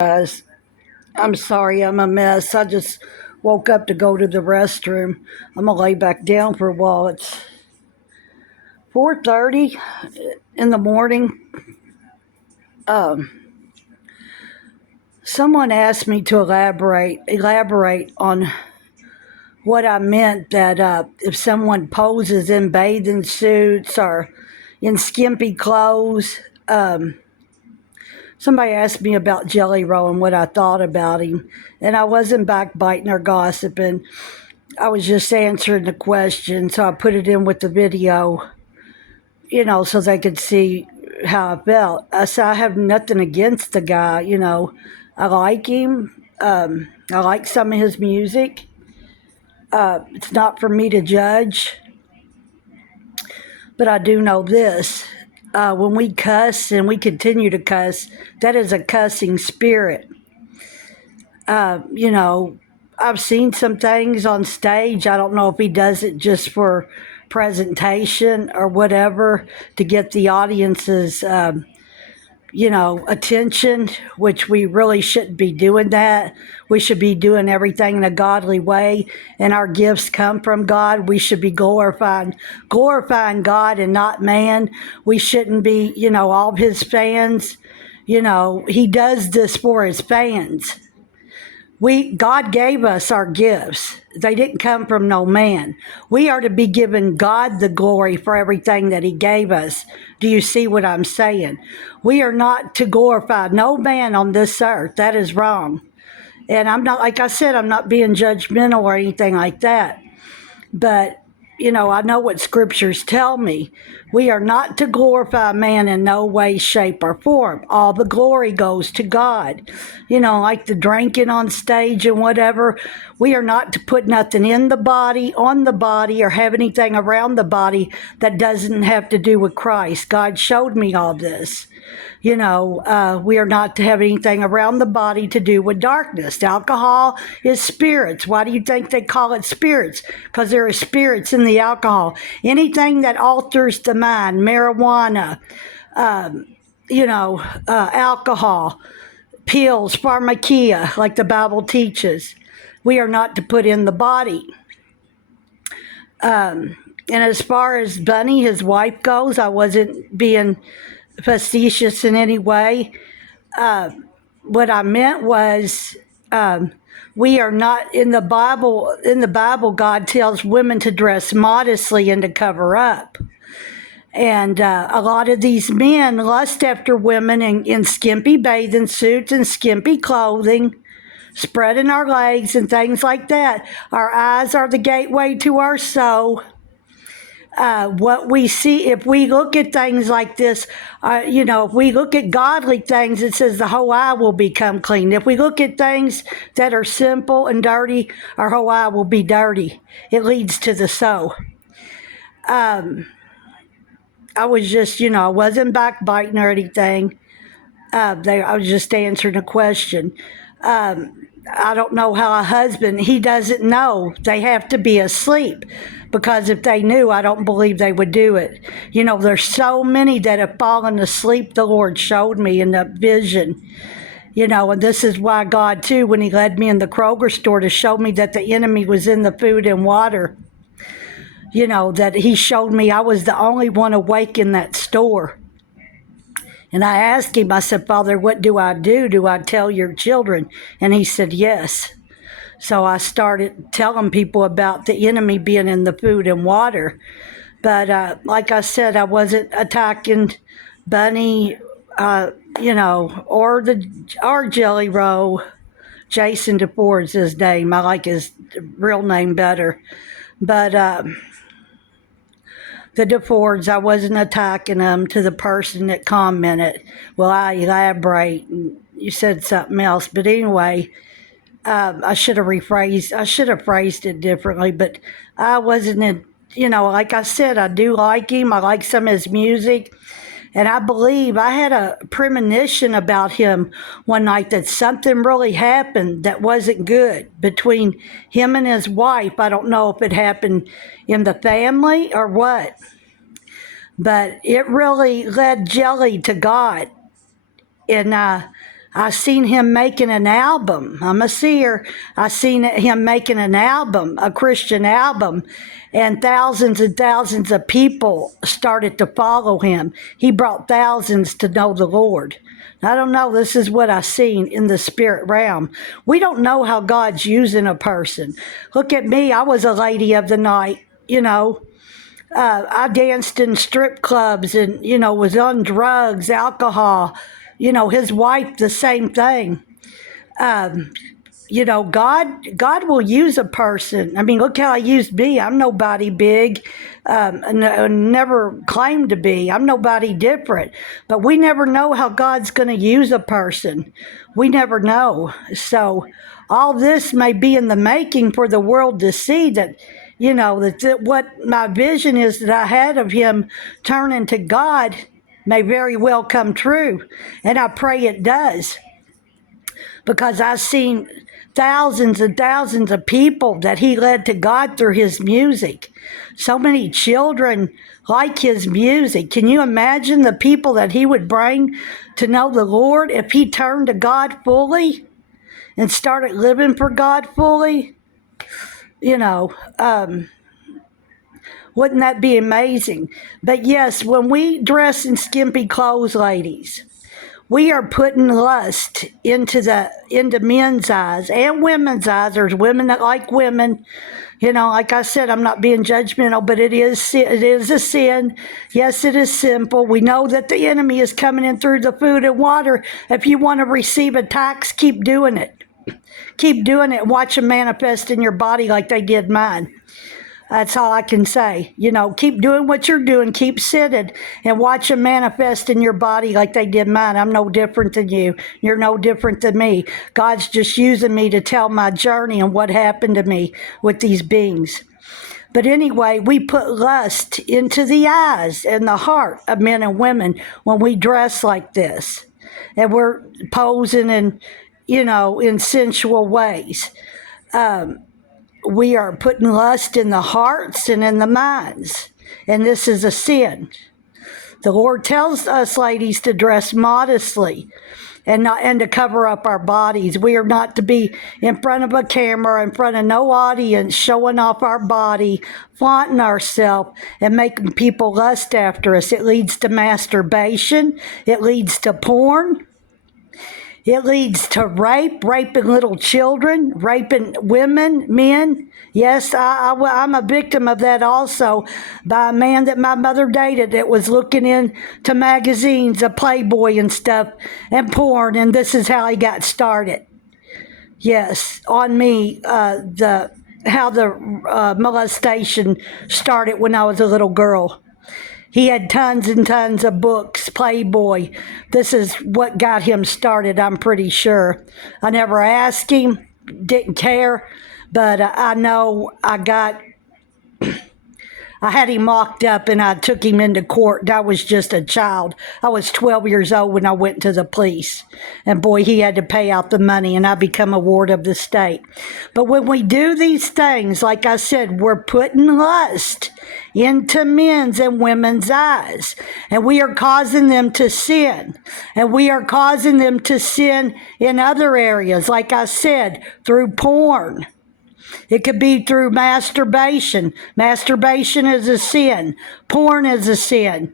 Guys, I'm sorry I'm a mess. I just woke up to go to the restroom. I'm gonna lay back down for a while. It's 4:30 in the morning. Um, Someone asked me to elaborate on what I meant that if someone poses in bathing suits or in skimpy clothes. Somebody asked me about Jelly Roll and what I thought about him, and I wasn't backbiting or gossiping. I was just answering the question, so I put it in with the video, so they could see how I felt. I said I have nothing against the guy. I like him. I like some of his music. It's not for me to judge, but I do know this. When we cuss and we continue to cuss, that is a cussing spirit. Uh, you know, I've seen some things on stage. I don't know if he does it just for presentation or whatever to get the audience's, attention, which we really shouldn't be doing that. We should be doing everything in a godly way, and our gifts come from God. We should be glorifying God and not man. We shouldn't be, all of his fans. He does this for his fans. God gave us our gifts. They didn't come from no man. We are to be giving God the glory for everything that he gave us. Do you see what I'm saying? We are not to glorify no man on this earth. That is wrong. And I'm not, like I said, I'm not being judgmental or anything like that. But, I know what scriptures tell me. We are not to glorify man in no way, shape, or form. All the glory goes to God. Like the drinking on stage and whatever. We are not to put nothing in the body, on the body, or have anything around the body that doesn't have to do with Christ. God showed me all this. We are not to have anything around the body to do with darkness. Alcohol is spirits. Why do you think they call it spirits? Because there are spirits in the alcohol. Anything that alters the mind, marijuana, alcohol, pills, pharmakia, like the Bible teaches, we are not to put in the body. And as far as Bunny, his wife, goes, I wasn't being facetious in any way. What I meant was, we are not in the Bible. In the Bible, God tells women to dress modestly and to cover up. And a lot of these men lust after women in skimpy bathing suits and skimpy clothing, spreading our legs and things like that. Our eyes are the gateway to our soul. What we see, if we look at things like this, if we look at godly things, it says the whole eye will become clean. If we look at things that are simple and dirty, our whole eye will be dirty. It leads to the soul. I was just, I wasn't backbiting or anything. I was just answering a question. I don't know how a husband, he doesn't know. They have to be asleep, because if they knew, I don't believe they would do it. There's so many that have fallen asleep, the Lord showed me in the vision. And this is why God, too, when he led me in the Kroger store to show me that the enemy was in the food and water, that he showed me I was the only one awake in that store. And I asked him, I said, Father, what do I do? Do I tell your children? And he said, yes. So I started telling people about the enemy being in the food and water. But like I said, I wasn't attacking Bunny, or Jelly Roll. Jason DeFord's his name. I like his real name better. But the DeFords, I wasn't attacking them to the person that commented. Well, I elaborate, and you said something else. But anyway, I should have phrased it differently. But I wasn't, like I said, I do like him. I like some of his music. And I believe I had a premonition about him one night that something really happened that wasn't good between him and his wife. I don't know if it happened in the family or what, but it really led Jelly to God. And I seen him making an album. I'm a seer. I seen him making an album, a Christian album, and thousands of people started to follow him. He brought thousands to know the Lord. I don't know. This is what I seen in the spirit realm. We don't know how God's using a person. Look at me. I was a lady of the night, you know. I danced in strip clubs and, you know, was on drugs, alcohol. You know, his wife, the same thing. Um, you know, God will use a person. I mean, look how he used me. I'm nobody big, never claimed to be. I'm nobody different. But we never know how God's going to use a person. We never know. So all this may be in the making for the world to see that, you know, that what my vision is that I had of him turning to God may very well come true. And I pray it does, because I've seen thousands and thousands of people that he led to God through his music. So many children like his music. Can you imagine the people that he would bring to know the Lord if he turned to God fully and started living for God fully? You know, wouldn't that be amazing? But yes, when we dress in skimpy clothes, ladies, we are putting lust into men's eyes and women's eyes. There's women that like women. You know, like I said, I'm not being judgmental, but it is a sin. Yes, it is simple. We know that the enemy is coming in through the food and water. If you want to receive attacks, keep doing it. Keep doing it. Watch them manifest in your body like they did mine. That's all I can say. You know, keep doing what you're doing. Keep sitting and watch them manifest in your body like they did mine. I'm no different than you. You're no different than me. God's just using me to tell my journey and what happened to me with these beings. But anyway, we put lust into the eyes and the heart of men and women when we dress like this. And we're posing in, you know, in sensual ways. We are putting lust in the hearts and in the minds. And this is a sin. The Lord tells us ladies to dress modestly and to cover up our bodies. We are not to be in front of a camera, in front of no audience, showing off our body, flaunting ourselves, and making people lust after us. It leads to masturbation. It leads to porn. It leads to rape, raping little children, raping women, men. Yes, I'm a victim of that also, by a man that my mother dated that was looking into magazines of Playboy and stuff and porn, and this is how he got started. Yes, on me, how the molestation started when I was a little girl. He had tons and tons of books, Playboy. This is what got him started, I'm pretty sure. I never asked him, didn't care, but I know I had him locked up and I took him into court. I was just a child. I was 12 years old when I went to the police. And boy, he had to pay out the money and I become a ward of the state. But when we do these things, like I said, we're putting lust into men's and women's eyes. And we are causing them to sin. And we are causing them to sin in other areas, like I said, through porn. It could be through masturbation. Masturbation is a sin. Porn is a sin.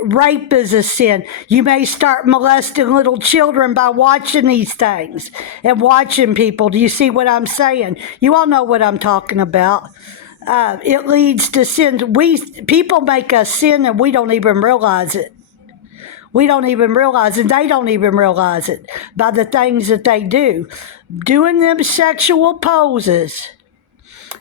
Rape is a sin. You may start molesting little children by watching these things and watching people. Do you see what I'm saying? You all know what I'm talking about. It leads to sin. People make us sin and we don't even realize it. We don't even realize it. They don't even realize it by the things that they do. Doing them sexual poses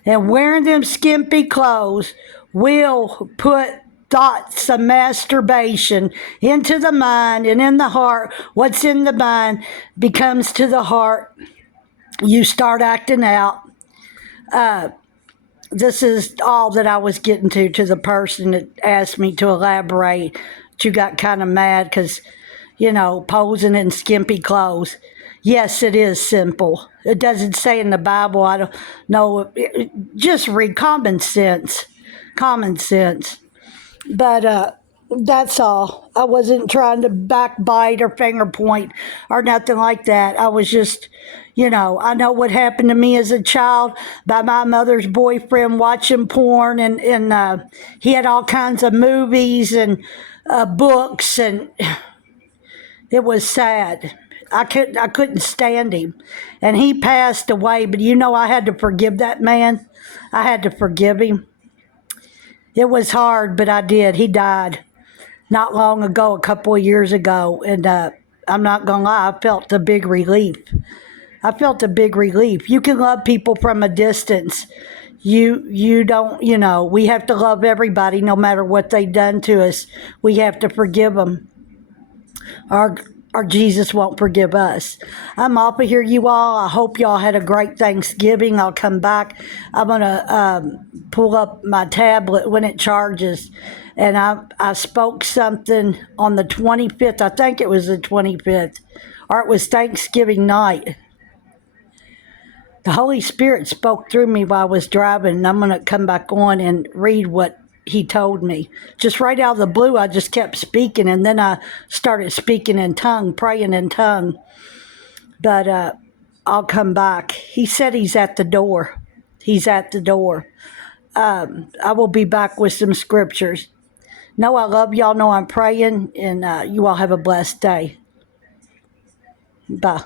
and wearing them skimpy clothes will put thoughts of masturbation into the mind and in the heart. What's in the mind becomes to the heart. You start acting out. This is all that I was getting to the person that asked me to elaborate. You got kind of mad because, you know, posing in skimpy clothes. Yes, it is simple. It doesn't say in the Bible. I don't know. Just read common sense. Common sense. But That's all. I wasn't trying to backbite or finger point or nothing like that. I was just, I know what happened to me as a child by my mother's boyfriend watching porn, and he had all kinds of movies and books, and it was sad. I couldn't stand him, and he passed away. But I had to forgive that man. I had to forgive him. It was hard, but I did. He died not long ago, a couple of years ago, and I'm not gonna lie, I felt a big relief. I felt a big relief. You can love people from a distance. You don't, we have to love everybody no matter what they've done to us. We have to forgive them. Our our Jesus won't forgive us. I'm off of here, you all. I hope y'all had a great Thanksgiving. I'll come back. I'm gonna pull up my tablet when it charges, and I spoke something on the 25th. I think it was the 25th, or it was Thanksgiving night. The Holy Spirit spoke through me while I was driving, and I'm going to come back on and read what He told me. Just right out of the blue, I just kept speaking, and then I started speaking in tongue, praying in tongue. But I'll come back. He said He's at the door. He's at the door. I will be back with some scriptures. No, I love y'all. Know I'm praying, and you all have a blessed day. Bye.